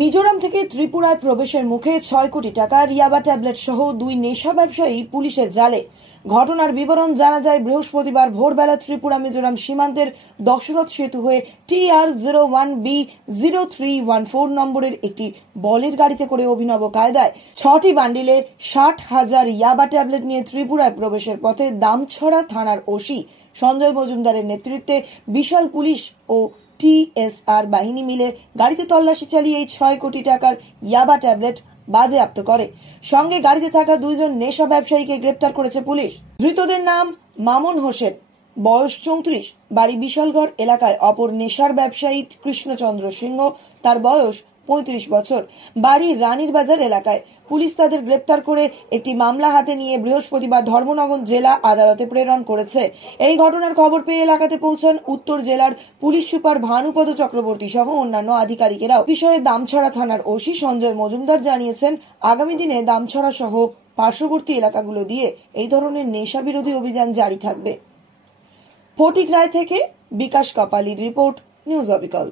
মিজোরাম থেকে ত্রিপুরায় প্রবেশের মুখে 6 কোটি টাকার ইয়াবা ট্যাবলেট সহ 2 নেশা ব্যবসায়ী পুলিশের জালে। ঘটনার বিবরণ জানা যায় বৃহস্পতিবার ভোরবেলা ত্রিপুরা মিজোরাম সীমান্তের দশরথ সেতু হয়ে TR01B0314 নম্বরের একটি বলের গাড়িতে করে অভিনব কায়দায় 6টি বান্ডিলে 60,000 ইয়াবা ট্যাবলেট নিয়ে ত্রিপুরায় প্রবেশের পথে দামছড়া থানার ওসি সঞ্জয় মজুমদারের নেতৃত্বে বিশাল পুলিশ ও TSR বাহিনী মিলে গাড়িতে তল্লাশি চালিয়ে এই 6 কোটি টাকার ইয়াবা ট্যাবলেট বাজেয়াপ্ত করে। সঙ্গে গাড়িতে থাকা 2 জন নেশা ব্যবসায়ীকে গ্রেপ্তার করেছে পুলিশ। ধৃতদের নাম মামুন হোসেন, বয়স 34, বাড়ি বিশালগড় এলাকায়। অপর নেশার ব্যবসায়ী কৃষ্ণচন্দ্র সিংহ, তার বয়স 35 বছর, বাড়ি রানীর বাজার এলাকায়। পুলিশ তাদের গ্রেপ্তার করে একটি মামলা হাতে নিয়ে বৃহস্পতিবার ধর্মনগর জেলা আদালতে প্রেরণ করেছে। এই ঘটনার খবর পেয়ে এলাকাতে পৌঁছান উত্তর জেলার পুলিশ সুপার ভানুপদ চক্রবর্তী সহ অন্যান্য আধিকারিকেরাও। বিষয়ে দামছড়া থানার ওসি সঞ্জয় মজুমদার জানিয়েছেন, আগামী দিনে দামছড়া সহ পার্শ্ববর্তী এলাকাগুলো দিয়ে এই ধরনের নেশা বিরোধী অভিযান জারি থাকবে। ফটিকরায় থেকে বিকাশ কপালির রিপোর্ট, নিউজ অবিকল।